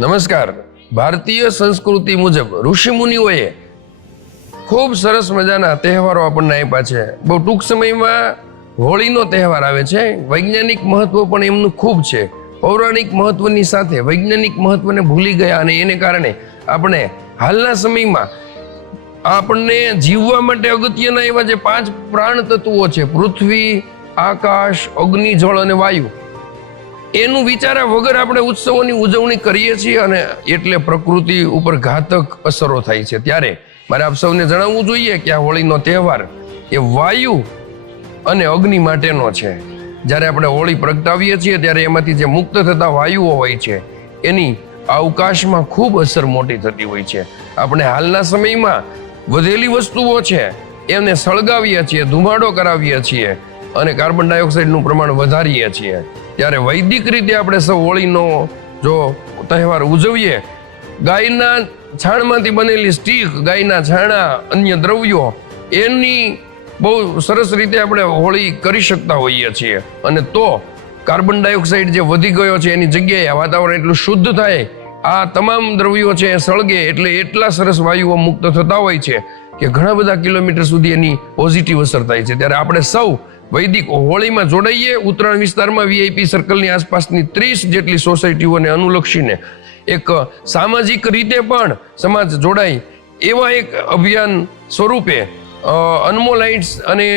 નમસ્કાર. ભારતીય સંસ્કૃતિ મુજબ ઋષિ મુનિઓએ ખૂબ સરસ મજાના તહેવારો આપણને આપ્યા છે. બહુ ટૂંક સમયમાં હોળીનો તહેવાર આવે છે. વૈજ્ઞાનિક મહત્વ પણ એમનું ખૂબ છે. પૌરાણિક મહત્વની સાથે વૈજ્ઞાનિક મહત્વને ભૂલી ગયા અને એને કારણે આપણે હાલના સમયમાં આપણને જીવવા માટે અગત્યના એવા જે 5 પ્રાણ તત્વો છે, પૃથ્વી, આકાશ, અગ્નિ, જળ અને વાયુ, એનું વિચાર્યા વગર આપણે ઉત્સવોની ઉજવણી કરીએ છીએ અને એટલે પ્રકૃતિ ઉપર ઘાતક અસરો થાય છે. ત્યારે મારે આપ સૌને જણાવવું જોઈએ કે આ હોળીનો તહેવાર એ વાયુ અને અગ્નિ માટેનો છે. જ્યારે આપણે હોળી પ્રગટાવીએ છીએ ત્યારે એમાંથી જે મુક્ત થતા વાયુઓ હોય છે એની અવકાશમાં ખૂબ અસર મોટી થતી હોય છે. આપણે હાલના સમયમાં વધેલી વસ્તુઓ છે એમને સળગાવીએ છીએ, ધુમાડો કરાવીએ છીએ અને કાર્બન ડાયોક્સાઇડનું પ્રમાણ વધારીએ છીએ. ત્યારે વૈદિક રીતે આપણે સૌ હોળીનો જો તહેવાર ઉજવીએ, ગાયના છાણમાંથી બનેલી સ્ટીક, ગાયના છાણા, અન્ય દ્રવ્યો, એની બહુ સરસ રીતે આપણે હોળી કરી શકતા હોઈએ છીએ. અને તો કાર્બન ડાયોક્સાઇડ જે વધી ગયો છે એની જગ્યાએ વાતાવરણ એટલું શુદ્ધ થાય, આ તમામ દ્રવ્યો છે એ સળગે એટલે એટલા સરસ વાયુઓ મુક્ત થતા હોય છે કે ઘણા બધા કિલોમીટર સુધી એની પોઝિટિવ અસર થાય છે. ત્યારે આપણે સૌ વૈદિક હોળીમાં જોડાઈએ. ઉત્તરાયણ વિસ્તારમાં વીઆઈપી સર્કલની આસપાસની 30 જેટલી સોસાયટીઓને અનુલક્ષીને એક સામાજિક રીતે પણ સમાજ જોડાય એવા એક અભિયાન સ્વરૂપે અનમો લાઇટ્સ અને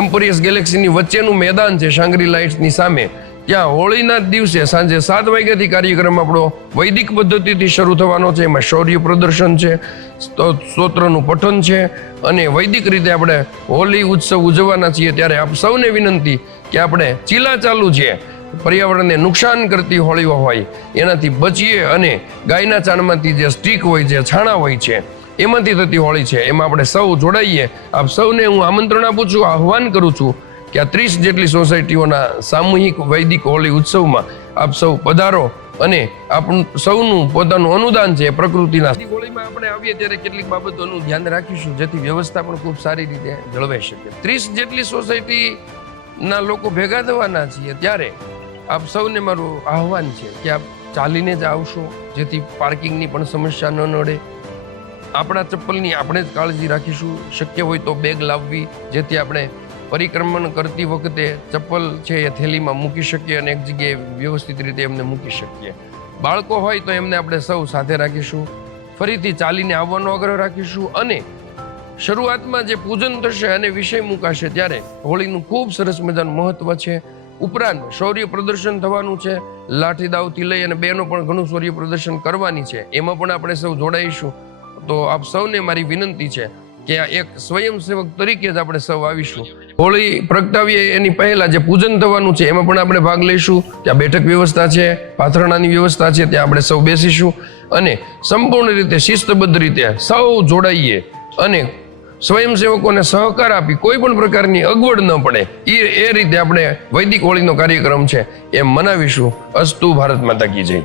એમ્પોરિયસ ગેલેક્સીની વચ્ચેનું મેદાન છે શાંગરી લાઇટ્સની સામે, ત્યાં હોળીના દિવસે સાંજે 7 વાગ્યાથી કાર્યક્રમ આપણો વૈદિક પદ્ધતિથી શરૂ થવાનો છે. એમાં શૌર્ય પ્રદર્શન છે, સ્તોત્રનું પઠન છે અને વૈદિક રીતે આપણે હોળી ઉત્સવ ઉજવવાના છીએ. ત્યારે આપ સૌને વિનંતી કે આપણે ચીલા ચાલુ છે પર્યાવરણને નુકસાન કરતી હોળીઓ હોય એનાથી બચીએ અને ગાયના ચાણમાંથી જે સ્ટીક હોય છે, છાણા હોય છે, એમાંથી થતી હોળી છે એમાં આપણે સૌ જોડાઈએ. આપ સૌને હું આમંત્રણ આપું છું, આહ્વાન કરું છું કે આ 30 જેટલી સોસાયટીઓના સામૂહિક વૈદિક હોળી ઉત્સવમાં આપ સૌ પધારો અને આપણું સૌનું પોતાનું અનુદાન છે પ્રકૃતિના. હોળીમાં આપણે આવીએ ત્યારે કેટલીક બાબતોનું ધ્યાન રાખીશું જેથી વ્યવસ્થા પણ ખૂબ સારી રીતે જળવાઈ શકે. 30 જેટલી સોસાયટીના લોકો ભેગા થવાના છીએ ત્યારે આપ સૌને મારું આહ્વાન છે કે આપ ચાલીને જ આવશો જેથી પાર્કિંગની પણ સમસ્યા ન નડે. આપણા ચપ્પલની આપણે જ કાળજી રાખીશું. શક્ય હોય તો બેગ લાવવી જેથી આપણે પરિક્રમણ કરતી વખતે ચપ્પલ છે એ થેલીમાં મૂકી શકીએ અને એક જગ્યાએ વ્યવસ્થિત રીતે એમને મૂકી શકીએ. બાળકો હોય તો એમને આપણે સૌ સાથે રાખીશું. ફરીથી ચાલીને આવવાનો આગ્રહ રાખીશું અને શરૂઆતમાં જે પૂજન થશે અને વિષય મુકાશે ત્યારે હોળીનું ખૂબ સરસ મજાનું મહત્વ છે. ઉપરાંત શૌર્ય પ્રદર્શન થવાનું છે. લાઠી દાવથી લઈ અને બહેનો પણ ઘણું શૌર્ય પ્રદર્શન કરવાની છે. એમાં પણ આપણે સૌ જોડાઈશું. તો આપ સૌને મારી વિનંતી છે કે આ એક સ્વયંસેવક તરીકે જ આપણે સૌ આવીશું. હોળી પ્રગટાવીએ એની પહેલા જે પૂજન થવાનું છે એમાં પણ આપણે ભાગ લઈશું. ત્યાં બેઠક વ્યવસ્થા છે, પાથરણાની વ્યવસ્થા છે, ત્યાં આપણે સૌ બેસીશું અને સંપૂર્ણ રીતે શિસ્તબદ્ધ રીતે સૌ જોડાઈએ અને સ્વયંસેવકોને સહકાર આપી કોઈ પણ પ્રકારની અગવડ ન પડે એ રીતે આપણે વૈદિક હોળીનો કાર્યક્રમ છે એ મનાવીશું. અસ્તુ. ભારત માતા કી જય.